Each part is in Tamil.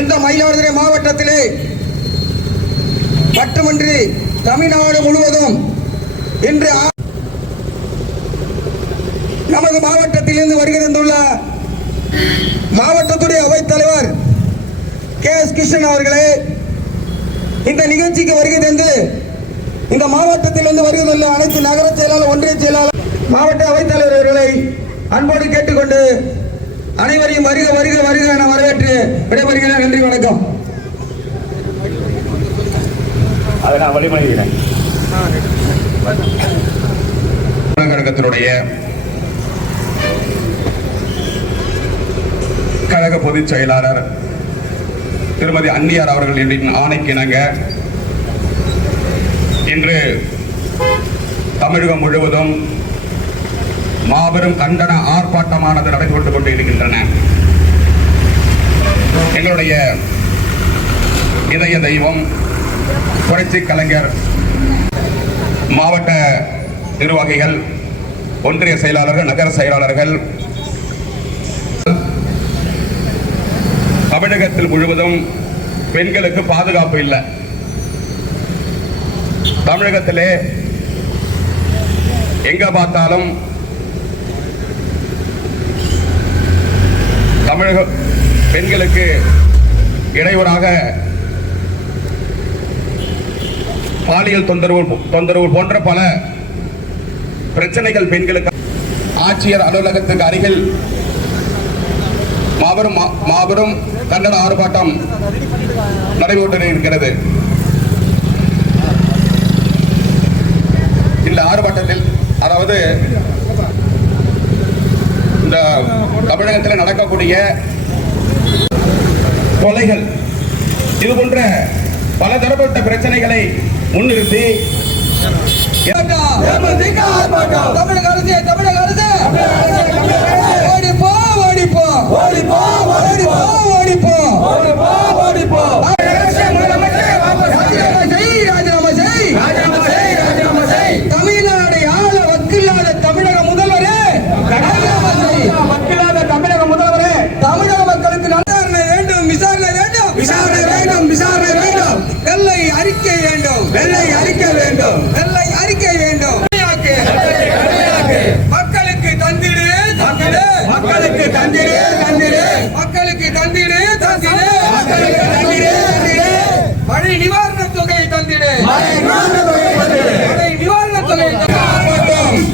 இந்த மயிலாடுதுறை மாவட்டத்திலே மட்டுமின்றி தமிழ்நாடு முழுவதும் இன்று நமது மாவட்டத்திலிருந்து வருகை தந்துள்ள மாவட்டத்துடைய அவைத்தலைவர் KS கிருஷ்ணன் அவர்களே, இந்த நிகழ்ச்சிக்கு வருகை தந்து இந்த மாவட்டத்திலிருந்து வருகை தந்துள்ள அனைத்து நகர செயலாளர், ஒன்றிய செயலாளர், மாவட்ட அவைத்தலைவர் அவர்களை அன்போடு கேட்டுக்கொண்டு அனைவரையும் வருக வருக வருக என வரவேற்று விடைபெறுகிறேன். நன்றி, வணக்கம். அதை நான் வழிமொழிகிறேன். கழகத்தினுடைய கழக பொதுச் செயலாளர் திருமதி அன்னியார் அவர்களின் ஆணைக்கிணங்க இன்று தமிழகம் முழுவதும் மாபெரும் கண்டன ஆர்ப்பாட்டமானது நடைபெற்று கொண்டு இருக்கின்றன. எங்களுடைய இதய தெய்வம் புரட்சி கலைஞர் மாவட்ட நிர்வாகிகள், ஒன்றிய செயலாளர்கள், நகர செயலாளர்கள் தமிழகத்தில் முழுவதும் பெண்களுக்கு பாதுகாப்பு இல்லை. தமிழகத்திலே எங்க பார்த்தாலும் தமிழக பெண்களுக்கு இடையூறாக பாலியல் தொந்தரவு போன்ற பல பிரச்சனைகள் பெண்களுக்கு. ஆட்சியர் அலுவலகத்துக்கு அருகில் மாபெரும் கண்டன ஆர்ப்பாட்டம் நடைபெற்று இருக்கிறது. இந்த ஆர்ப்பாட்டத்தில், அதாவது இந்த தமிழகத்தில் நடக்கக்கூடிய கொலைகள், இது போன்ற பல தரப்பட்ட பிரச்சனைகளை முன்னிறுத்தி தமிழக அரசு ஓடிப்போ ஓடிப்போ ஓடிப்போ ஓடிப்போ ஓடிப்போ ஓடிப்போ ஓடிப்போ தமிழ்நாடு ஆள வக்கில்லாத தமிழக முதல்வரே, தமிழக மக்களுக்கு விசாரணை வேண்டும், விசாரணை வேண்டும், விசாரணை வேண்டும், விசாரணை வேண்டும், வெள்ளை அறிக்கை வேண்டும், வெள்ளை அறிக்கை வேண்டும், வெள்ளை அறிக்கை வேண்டும். மக்களுக்கு தந்திடு, தந்திடு, மக்களுக்கு தந்திடு, தந்திடு, மக்களுக்கு தந்திடு, தந்திடு, மக்களுக்கு தந்திடு, தந்திடு, மழை நிவாரண தொகை தந்திடு, மழை நிவாரண தொகை தந்திடு, மழை நிவாரண தொகை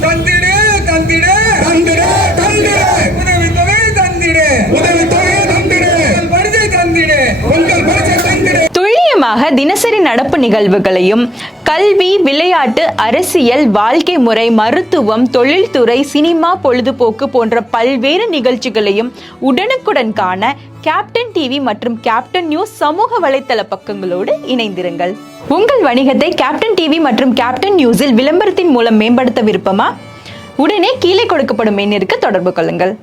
தந்திடு, தந்திடு, தந்திடு, தந்திடு, உதவித்தொகை தந்திடு, உதவித்தொகை தந்திடு, பரிசை தந்திடு, உங்கள் பரிசை தந்திடு. துல்லியமாக தினசரி நடப்பு நிகழ்வுகளையும் கல்வி, விளையாட்டு, அரசியல், வாழ்க்கை முறை, மருத்துவம், தொழில்துறை, சினிமா, பொழுதுபோக்கு போன்ற பல்வேறு நிகழ்ச்சிகளையும் உடனுக்குடன் காண கேப்டன் டிவி மற்றும் கேப்டன் நியூஸ் சமூக வலைத்தள பக்கங்களோடு இணைந்திருங்கள். உங்கள் வணிகத்தை கேப்டன் டிவி மற்றும் கேப்டன் நியூஸில் விளம்பரத்தின் மூலம் மேம்படுத்த விருப்பமா? உடனே கீழே கொடுக்கப்படும் எண்ணிற்கு தொடர்பு கொள்ளுங்கள்.